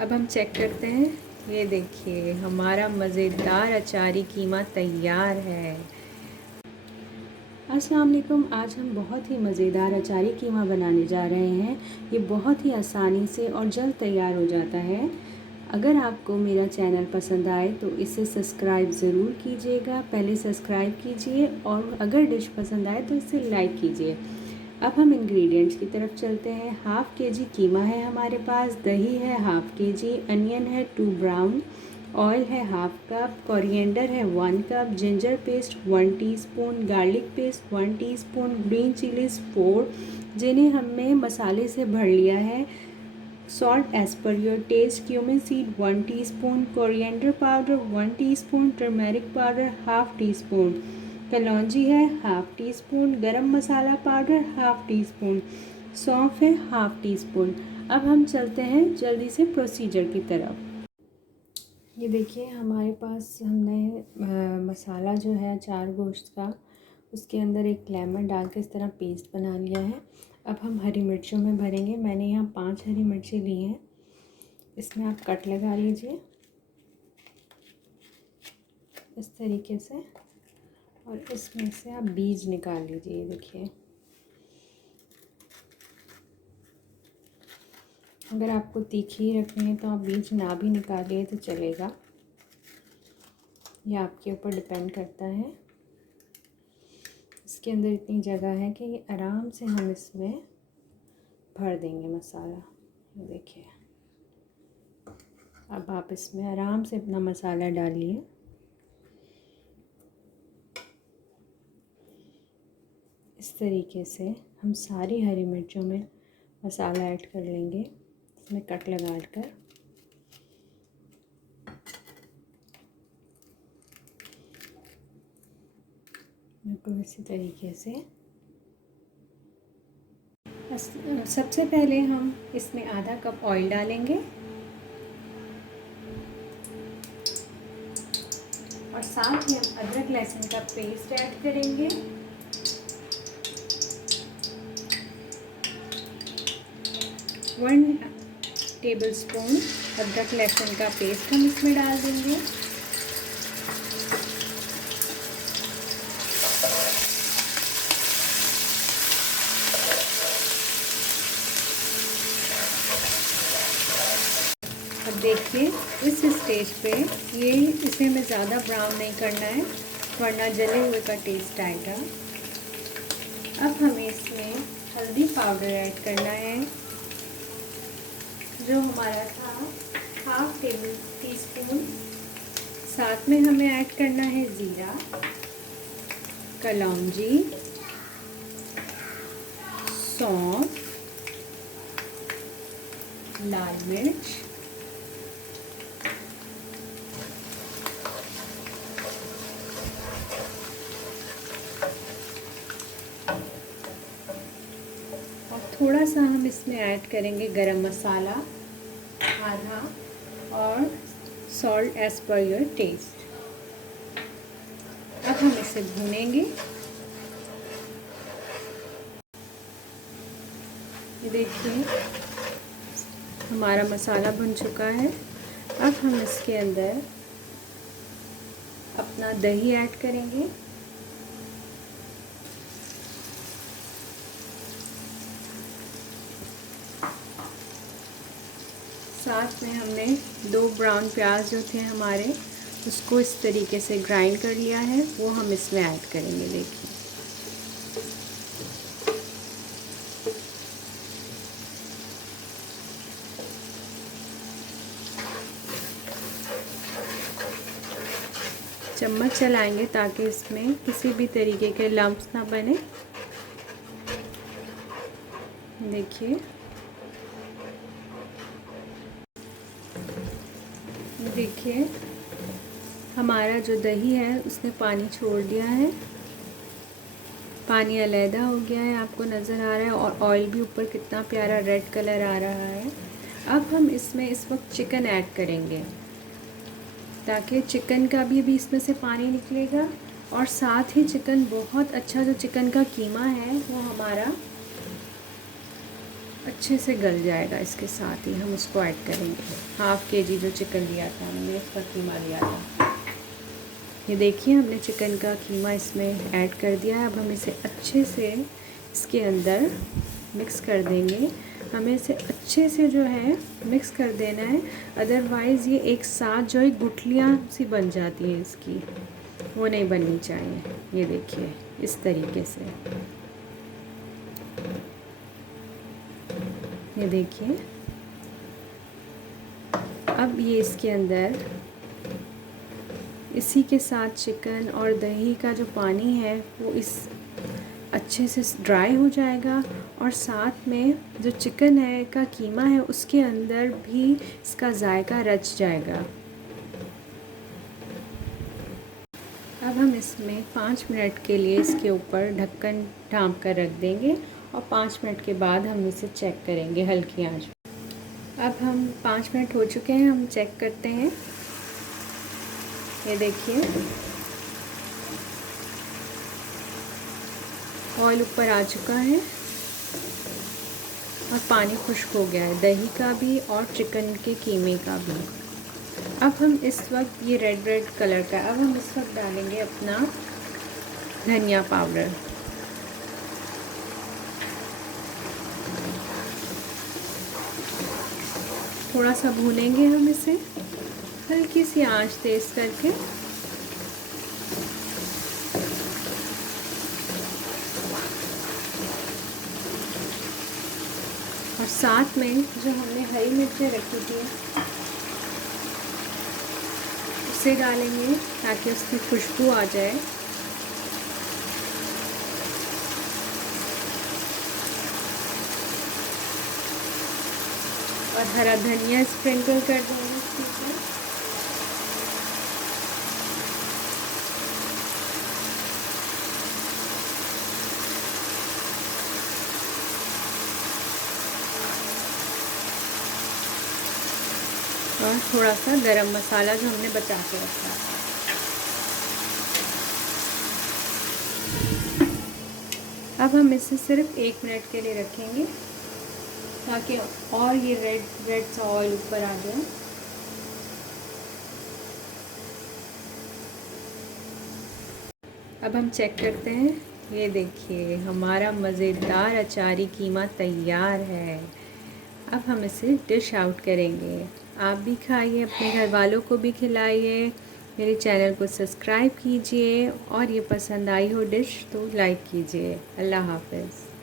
अब हम चेक करते हैं। ये देखिए हमारा मज़ेदार अचारी कीमा तैयार है। अस्सलाम वालेकुम। आज हम बहुत ही मज़ेदार अचारी कीमा बनाने जा रहे हैं। ये बहुत ही आसानी से और जल्द तैयार हो जाता है। अगर आपको मेरा चैनल पसंद आए तो इसे सब्सक्राइब ज़रूर कीजिएगा। पहले सब्सक्राइब कीजिए और अगर डिश पसंद आए तो इसे लाइक कीजिए। अब हम इंग्रेडिएंट्स की तरफ चलते हैं। हाफ़ के जी कीमा है हमारे पास, दही है हाफ़ के जी, अनियन है 2 ब्राउन, ऑयल है हाफ़ कप, कोरिएंडर है 1 कप, ginger paste 1 teaspoon, garlic paste 1 teaspoon, green chillies 4 जिन्हें हमने मसाले से भर लिया है, salt as per your taste, cumin seed 1 teaspoon, coriander powder 1 teaspoon, turmeric powder half teaspoon, कलौंजी है half teaspoon, garam masala powder half teaspoon, सौंफ है हाफ़ टी स्पून। अब हम चलते हैं जल्दी से प्रोसीजर की तरफ। ये देखिए हमारे पास हमने मसाला जो है अचार गोश्त का, उसके अंदर एक लेमन डाल के इस तरह पेस्ट बना लिया है। अब हम हरी मिर्चों में भरेंगे। मैंने यहाँ 5 हरी मिर्चें ली हैं। इसमें आप कट लगा लीजिए इस तरीके से, और इसमें से आप बीज निकाल लीजिए। देखिए अगर आपको तीखी रखनी है तो आप बीज ना भी निकालिए तो चलेगा, यह आपके ऊपर डिपेंड करता है। इसके अंदर इतनी जगह है कि ये आराम से हम इसमें भर देंगे मसाला। ये देखिए अब आप इसमें आराम से अपना मसाला डालिए। इस तरीके से हम सारी हरी मिर्चों में मसाला ऐड कर लेंगे, इसमें कट लगा कर। बिल्कुल इसी तरीके से सबसे पहले हम इसमें आधा कप ऑयल डालेंगे और साथ ही हम अदरक लहसुन का पेस्ट ऐड करेंगे। वन टेबलस्पून अदरक लहसुन का पेस्ट हम इसमें डाल देंगे। अब देखिए इस स्टेज पे इसे हमें ज़्यादा ब्राउन नहीं करना है वरना जले हुए का टेस्ट आएगा। अब हमें इसमें हल्दी पाउडर ऐड करना है जो हमारा था हाफ टेबल टीस्पून। साथ में हमें ऐड करना है ज़ीरा, कलौंजी, सौंफ, लाल मिर्च, और थोड़ा सा हम इसमें ऐड करेंगे गरम मसाला आधा और salt as per your taste. अब हम इसे भूनेंगे। देखिए हमारा मसाला भुन चुका है। अब हम इसके अंदर अपना दही ऐड करेंगे। साथ में हमने 2 ब्राउन प्याज जो थे हमारे, उसको इस तरीके से ग्राइंड कर लिया है, वो हम इसमें ऐड करेंगे। देखिए चम्मच चलाएंगे ताकि इसमें किसी भी तरीके के लम्प्स ना बने। देखिए देखिए हमारा जो दही है उसने पानी छोड़ दिया है, पानी अलहदा हो गया है, आपको नज़र आ रहा है, और ऑयल भी ऊपर कितना प्यारा रेड कलर आ रहा है। अब हम इसमें इस वक्त चिकन ऐड करेंगे ताकि चिकन का भी इसमें से पानी निकलेगा, और साथ ही चिकन बहुत अच्छा जो चिकन का कीमा है वो हमारा अच्छे से गल जाएगा। इसके साथ ही हम उसको ऐड करेंगे। हाफ़ के जी जो चिकन लिया था हमने, इसका कीमा लिया था। ये देखिए हमने चिकन का कीमा इसमें ऐड कर दिया है। अब हम इसे अच्छे से इसके अंदर मिक्स कर देंगे। हमें इसे अच्छे से जो है मिक्स कर देना है, अदरवाइज़ ये एक साथ जो है गुठलियाँ सी बन जाती हैं इसकी, वो नहीं बननी चाहिए। ये देखिए इस तरीके से, ये देखिए। अब ये इसके अंदर इसी के साथ चिकन और दही का जो पानी है वो इस अच्छे से ड्राई हो जाएगा, और साथ में जो चिकन है का कीमा है उसके अंदर भी इसका जायका रच जाएगा। अब हम इसमें 5 मिनट के लिए इसके ऊपर ढक्कन ढाँप कर रख देंगे, और 5 मिनट के बाद हम इसे चेक करेंगे हल्की आंच। अब हम 5 मिनट हो चुके हैं, हम चेक करते हैं। ये देखिए ऑयल ऊपर आ चुका है और पानी खुश्क हो गया है, दही का भी और चिकन के कीमे का भी। अब हम इस वक्त, ये रेड कलर का, अब हम इस वक्त डालेंगे अपना धनिया पाउडर। थोड़ा सा भूनेंगे हम इसे हल्की सी आंच तेज करके। और साथ में जो हमने हरी मिर्चें रखी थी उसे डालेंगे ताकि उसकी खुशबू आ जाए। और हरा धनिया स्प्रिंकल कर देंगे इसके ऊपर। और थोड़ा सा गरम मसाला जो हमने बचा के रखा था। अब हम इसे सिर्फ 1 मिनट के लिए रखेंगे ताकि और ये रेड सा ऑयल ऊपर आ जाए। अब हम चेक करते हैं। ये देखिए हमारा मज़ेदार अचारी कीमा तैयार है। अब हम इसे डिश आउट करेंगे। आप भी खाइए, अपने घर वालों को भी खिलाइए। मेरे चैनल को सब्सक्राइब कीजिए, और ये पसंद आई हो डिश तो लाइक कीजिए। अल्लाह हाफ़िज़।